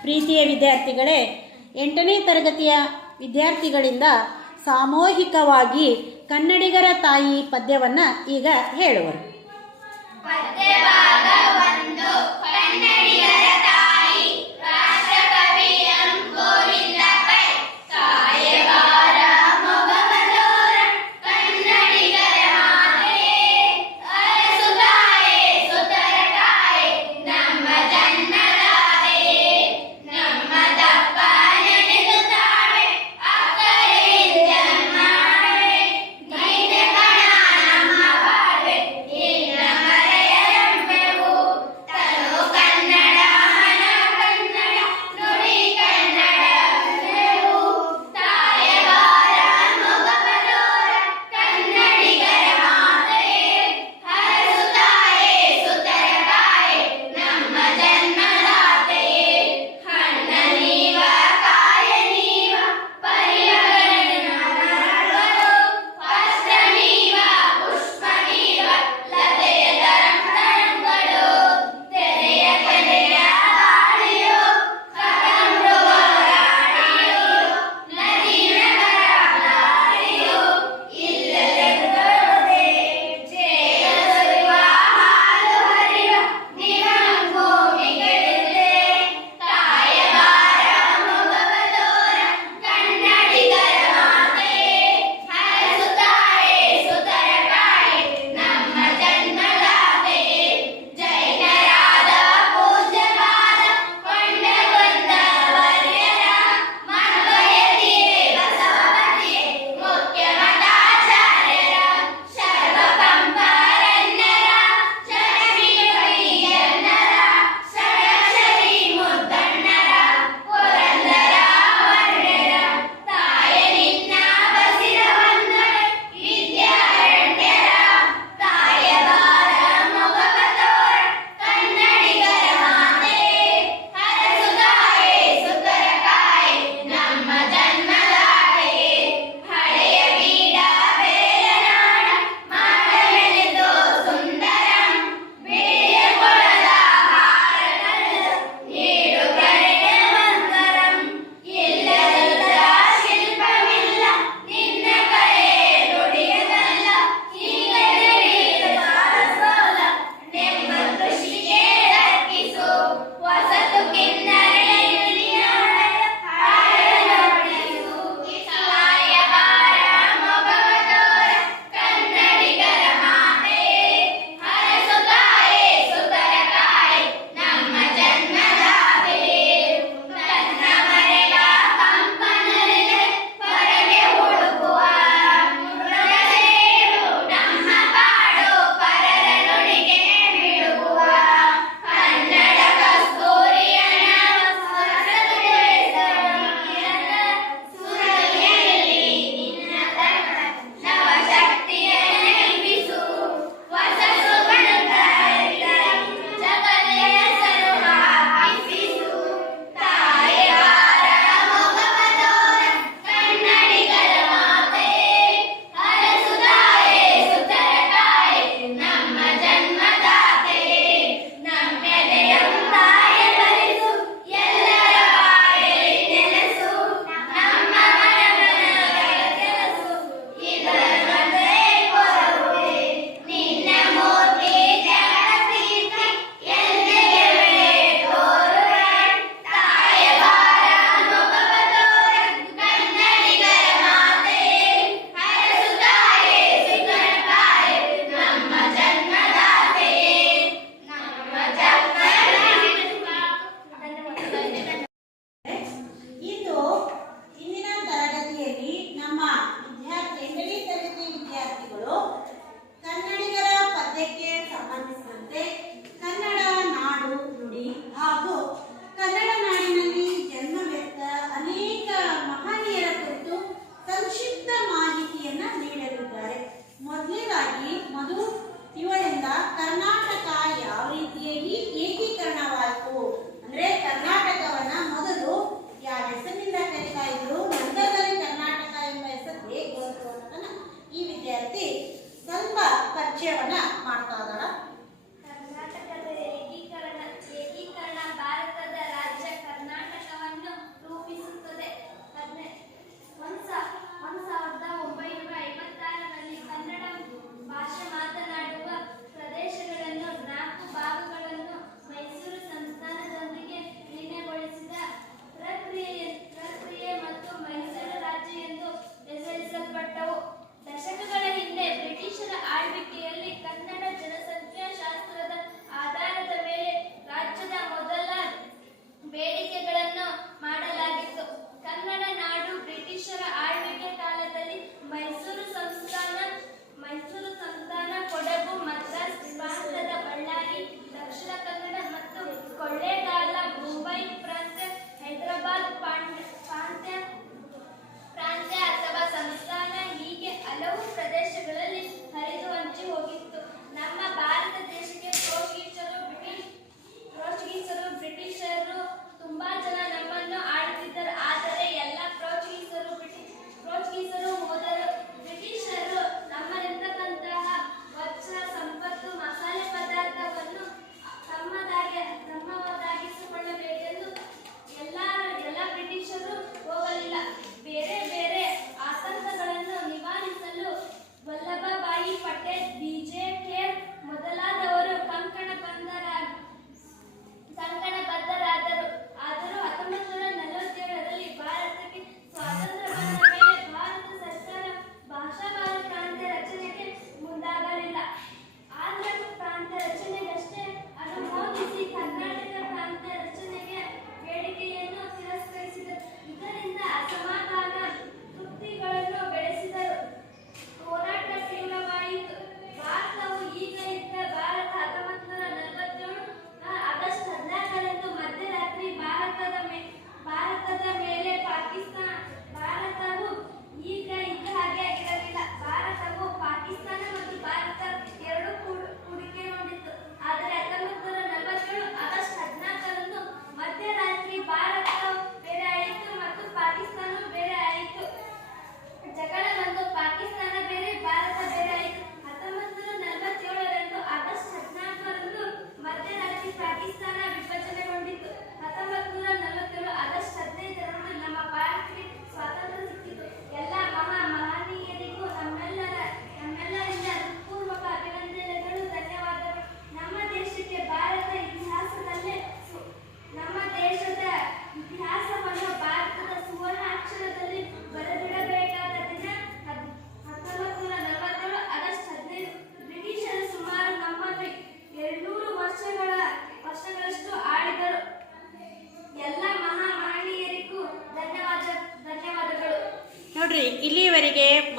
ಪ್ರೀತಿಯ ವಿದ್ಯಾರ್ಥಿಗಳೇ ಎಂಟನೇ ತರಗತಿಯ ವಿದ್ಯಾರ್ಥಿಗಳಿಂದ ಸಾಮೂಹಿಕವಾಗಿ ಕನ್ನಡಿಗರ ತಾಯಿ ಪದ್ಯವನ್ನು ಈಗ ಹೇಳುವರು.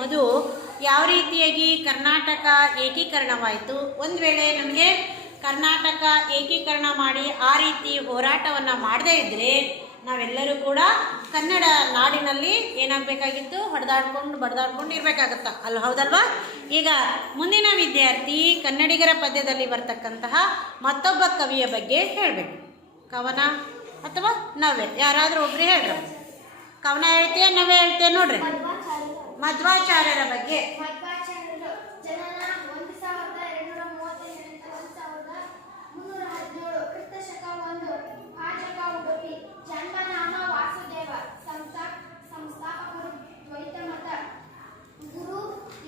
ಇಲ್ಲಿಯವರೆಗೆ ಯಾವ ರೀತಿಯಾಗಿ ಕರ್ನಾಟಕ ಏಕೀಕರಣವಾಯಿತು? ಒಂದು ವೇಳೆ ನಮಗೆ ಕರ್ನಾಟಕ ಏಕೀಕರಣ ಮಾಡಿ ಆ ರೀತಿ ಹೋರಾಟವನ್ನು ಮಾಡದೇ ಇದ್ದರೆ ನಾವೆಲ್ಲರೂ ಕೂಡ ಕನ್ನಡ ನಾಡಿನಲ್ಲಿ ಏನಾಗಬೇಕಾಗಿತ್ತು? ಹೊಡೆದಾಡ್ಕೊಂಡು ಬಡ್ದಾಡ್ಕೊಂಡು ಇರಬೇಕಾಗತ್ತ? ಅಲ್ಲ ಹೌದಲ್ವಾ? ಈಗ ಮುಂದಿನ ವಿದ್ಯಾರ್ಥಿ ಕನ್ನಡಿಗರ ಪದ್ಯದಲ್ಲಿ ಬರ್ತಕ್ಕಂತಹ ಮತ್ತೊಬ್ಬ ಕವಿಯ ಬಗ್ಗೆ ಹೇಳಬೇಕು. ಕವನ ಅಥವಾ ನವೆ ಯಾರಾದರೂ ಒಬ್ರು ಹೇಳ್ರಿ. ಕವನ ಹೇಳ್ತೀಯ ನವೆ ಹೇಳ್ತೀಯ ನೋಡ್ರಿ. ಮಧ್ವಾಚಾರ್ಯರ ಬಗ್ಗೆ. ಮಧ್ವಾಚಾರ್ಯರು ಜನನ ಒಂದು ಸಾವಿರದ ಎರಡುನೂರ ಮೂವತ್ತೈದರಿಂದ ಒಂದು ಸಾವಿರದ ಮುನ್ನೂರ ಹದಿನೇಳು ಕ್ರಿಸ್ತ ಶಕ ಒಂದು ಪಾಚಕ ಉಡುಪಿ ಜನ್ಮನಾಮ ವಾಸುದೇವ ಸಂಸ್ಥಾ ಸಂಸ್ಥಾಪಕರು ದ್ವೈತ ಮತ ಗುರು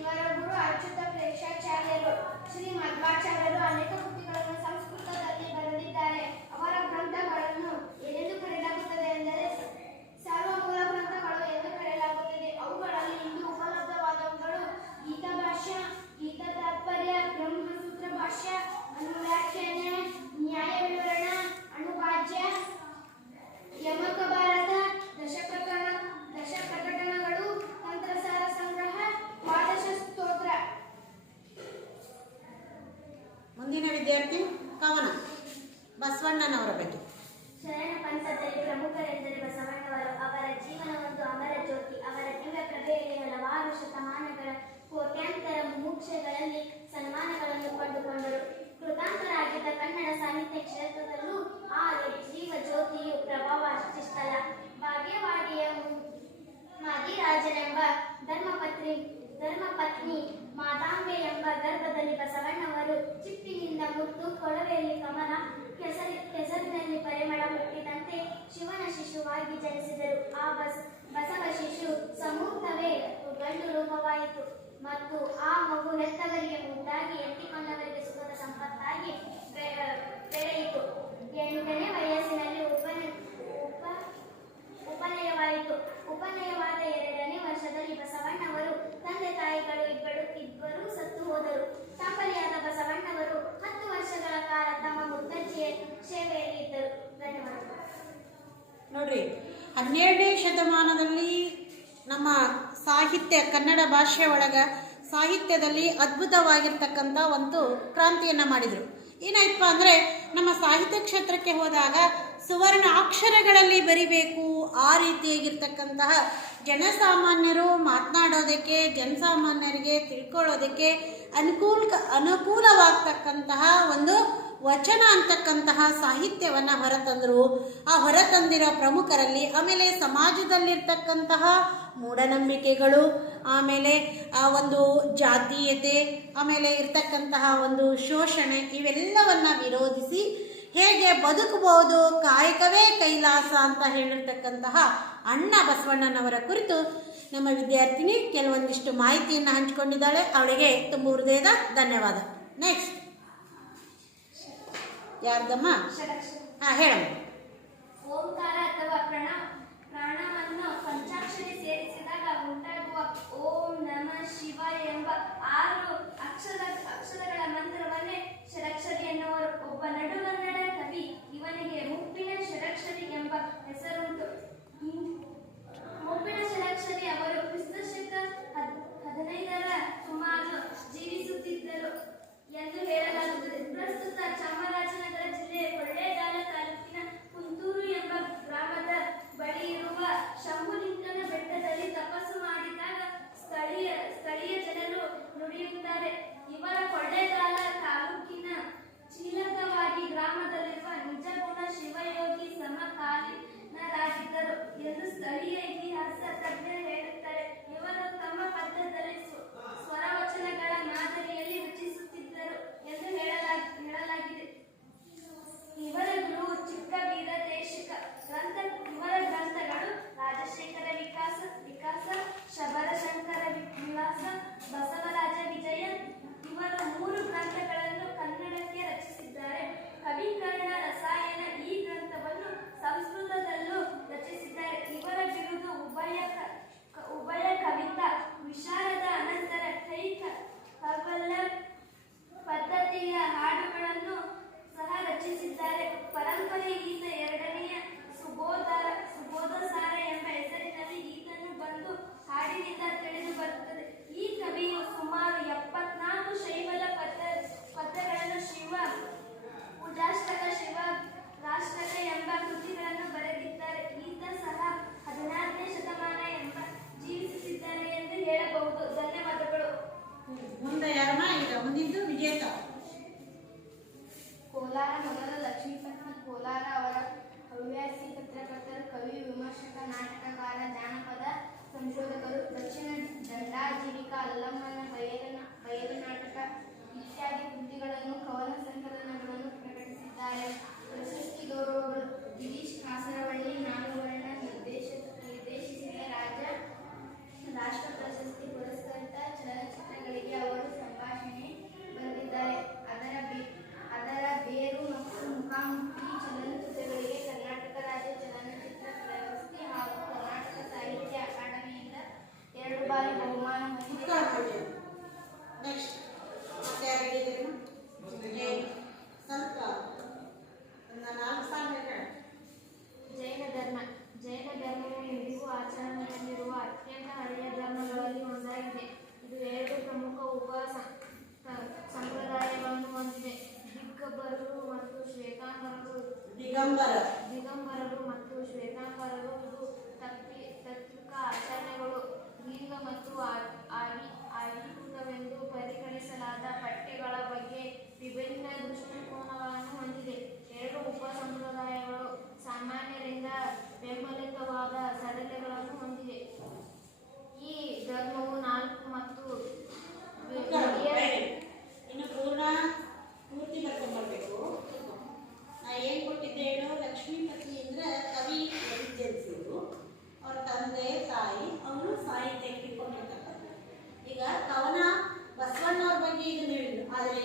ಇವರ ಗುರು ಅಚ್ಯುತ ಪ್ರೇಕ್ಷಾಚಾರ್ಯರು. ಶ್ರೀ ಮಧ್ವಾಚಾರ್ಯರು ಅನೇಕ ಕೃತಿಗಳನ್ನು ಸಂಸ್ಕೃತದಲ್ಲಿ ಬರೆದಿದ್ದಾರೆ. ಅವರ ಮತ್ತು ಆ ಮಗು ಹೆತ್ತವರಿಗೆ ಮುದ್ದಾಗಿ ಎತ್ತಿಕೊಂಡವರಿಗೆ ಸುಖದ ಸಂಪತ್ತಾಗಿ ಬೆಳೆಯಿತು ಎಂಟನೇ ವಯಸ್ಸಿನಲ್ಲಿ ಉಪನ, ಉಪ, ಉಪನಯವಾಯಿತು. ಉಪನಯವಾದ ಎರಡನೇ ವರ್ಷದಲ್ಲಿ ಬಸವಣ್ಣವರು ತಂದೆ ತಾಯಿಗಳು ಇಬ್ಬರು ಇಬ್ಬರು ಸತ್ತು ಹೋದರು. ಚಾಪಲಿಯಾದ ಬಸವಣ್ಣವರು ಹತ್ತು ವರ್ಷಗಳ ಕಾಲ ತಮ್ಮ ಮುತ್ತಜ್ಜಿಯ ಸೇವೆಯಲ್ಲಿ ಇದ್ದರು. ಧನ್ಯವಾದಗಳು. ನೋಡ್ರಿ, ಹನ್ನೆರಡನೇ ಶತಮಾನದಲ್ಲಿ ನಮ್ಮ ಸಾಹಿತ್ಯ, ಕನ್ನಡ ಭಾಷೆ ಒಳಗೆ ಸಾಹಿತ್ಯದಲ್ಲಿ ಅದ್ಭುತವಾಗಿರ್ತಕ್ಕಂಥ ಒಂದು ಕ್ರಾಂತಿಯನ್ನು ಮಾಡಿದರು. ಏನಾಯ್ತಪ್ಪ ಅಂದರೆ, ನಮ್ಮ ಸಾಹಿತ್ಯ ಕ್ಷೇತ್ರಕ್ಕೆ ಹೋದಾಗ ಸುವರ್ಣ ಅಕ್ಷರಗಳಲ್ಲಿ ಬರಿಬೇಕು, ಆ ರೀತಿಯಾಗಿರ್ತಕ್ಕಂತಹ ಜನಸಾಮಾನ್ಯರು ಮಾತನಾಡೋದಕ್ಕೆ, ಜನಸಾಮಾನ್ಯರಿಗೆ ತಿಳ್ಕೊಳ್ಳೋದಕ್ಕೆ ಅನುಕೂಲ ಅನುಕೂಲವಾಗ್ತಕ್ಕಂತಹ ಒಂದು ವಚನ ಅಂತಕ್ಕಂತಹ ಸಾಹಿತ್ಯವನ್ನು ಹೊರತಂದರು. ಆ ಹೊರತಂದಿರೋ ಪ್ರಮುಖರಲ್ಲಿ ಆಮೇಲೆ ಸಮಾಜದಲ್ಲಿರ್ತಕ್ಕಂತಹ ಮೂಢನಂಬಿಕೆಗಳು, ಆಮೇಲೆ, ಆ ಒಂದು ಜಾತೀಯತೆ, ಆಮೇಲೆ ಇರ್ತಕ್ಕಂತಹ ಒಂದು ಶೋಷಣೆ ಇವೆಲ್ಲವನ್ನು ವಿರೋಧಿಸಿ ಹೇಗೆ ಬದುಕಬಹುದು, ಕಾಯಕವೇ ಕೈಲಾಸ ಅಂತ ಹೇಳಿರ್ತಕ್ಕಂತಹ ಅಣ್ಣ ಬಸವಣ್ಣನವರ ಕುರಿತು ನಮ್ಮ ವಿದ್ಯಾರ್ಥಿನಿ ಕೆಲವೊಂದಿಷ್ಟು ಮಾಹಿತಿಯನ್ನು ಹಂಚಿಕೊಂಡಿದ್ದಾಳೆ. ಅವಳಿಗೆ ತುಂಬ ಹೃದಯದ ಧನ್ಯವಾದ. ನೆಕ್ಸ್ಟ್ ಯಾರ್ದಮ್ಮ? ಹಾ ಹೇಳಮ್ಮ. ಓಂಕಾರ ಅಥವಾ ಪ್ರಣ ಪ್ರಾಣವನ್ನು ಪಂಚಾಕ್ಷರಿ ಸೇರಿಸಿದಾಗ ಉಂಟಾಗುವ ಓಂ ನಮ ಶಿವ ಎಂಬ ಆರು ಅಕ್ಷರ ಅಕ್ಷರಗಳ ಮಂತ್ರವನ್ನೇ ಷಡಕ್ಷರಿ ಎನ್ನುವರು. ಒಬ್ಬ ನಡುಗನ್ನಡ ಕವಿ ಇವನಿಗೆ ಮುಪ್ಪಿನ ಷಡಕ್ಷರಿ ಎಂಬ ಹೆಸರುಂಟು.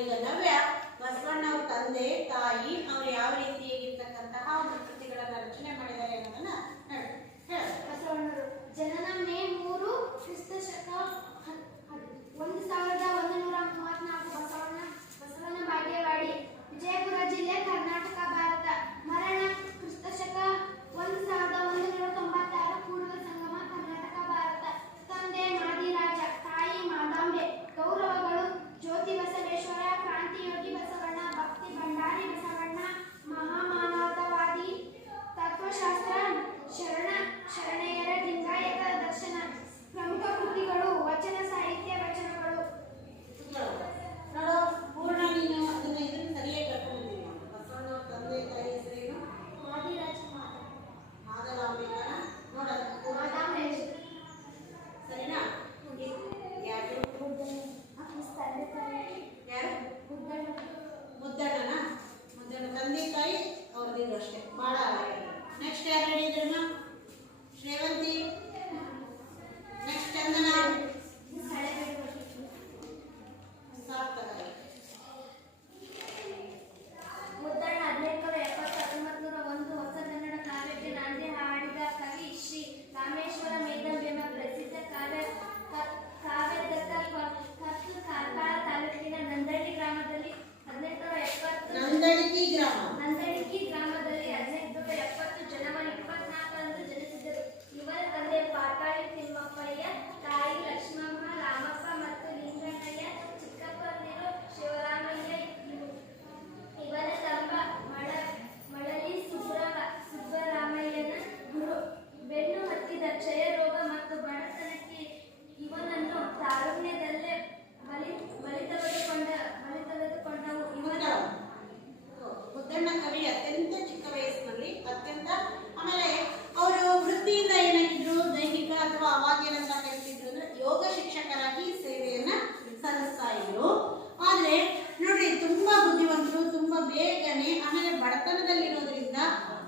ಈಗ ನವ್ಯ ಬಸವಣ್ಣವ್ರ ತಂದೆ, ತಾಯಿ, ಅವ್ರು ಯಾವ ರೀತಿಯಾಗಿರ್ತಕ್ಕಂತಹ ಒಂದು ಕೃತಿಗಳನ್ನ ರಚನೆ ಮಾಡಿದ್ದಾರೆ ಅನ್ನೋದನ್ನ ಬಸವಣ್ಣರು, ಜನನ ಮೇ ಮೂರು ಕ್ರಿಸ್ತ ಶಕ ಒಂದು ಸಾವಿರದ ಒಂದು ನೂರ ಮೂವತ್ನಾಲ್ಕು ಬಸವಣ್ಣ ಬಸವಣ್ಣ ಬಾಗೇವಾಡಿ, ವಿಜಯಪುರ ಜಿಲ್ಲೆ ಕರ್ನಾಟಕ, ಭಾರತ. ಮರಣ ಕ್ರಿಸ್ತ ಶಕ ಒಂದು ಸಾವಿರದ ಒಂದು ನೂರ ತೊಂಬತ್ತಾರು ಪೂರ್ವ ಸಂಗಮ ಕರ್ನಾಟಕ, ಭಾರತ. ತಂದೆ, ಮಾದಿರಾಜ, ತಾಯಿ, ಮಾದಾಂಬೆ, ಗೌರವ. योगी बसा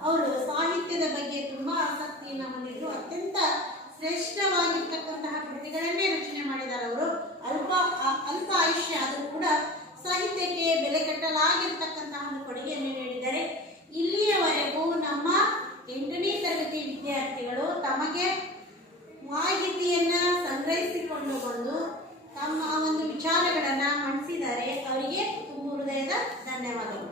ಅವರು ಸಾಹಿತ್ಯದ ಬಗ್ಗೆ ತುಂಬಾ ಆಸಕ್ತಿಯನ್ನು ಹೊಂದಿದ್ರು. ಅತ್ಯಂತ ಶ್ರೇಷ್ಠವಾಗಿರ್ತಕ್ಕಂತಹ ಕೃತಿಗಳನ್ನೇ ರಚನೆ ಮಾಡಿದ್ದಾರೆ ಅವರು. ಅಲ್ಪ ಅಲ್ಪ ಆಯುಷ್ಯ ಆದರೂ ಕೂಡ ಸಾಹಿತ್ಯಕ್ಕೆ ಬೆಲೆ ಕಟ್ಟಲಾಗಿರ್ತಕ್ಕಂತಹ ಒಂದು ಕೊಡುಗೆಯನ್ನು ನೀಡಿದ್ದಾರೆ. ಇಲ್ಲಿಯವರೆಗೂ ನಮ್ಮ ಎಂಟನೇ ತರಗತಿ ವಿದ್ಯಾರ್ಥಿಗಳು ತಮಗೆ ಮಾಹಿತಿಯನ್ನ ಸಂಗ್ರಹಿಸಿಕೊಂಡು ಬಂದು ತಮ್ಮ ಒಂದು ವಿಚಾರಗಳನ್ನ ಹಂಚಿದ್ದಾರೆ. ಅವರಿಗೆ ತುಂಬ ಹೃದಯದ ಧನ್ಯವಾದಗಳು.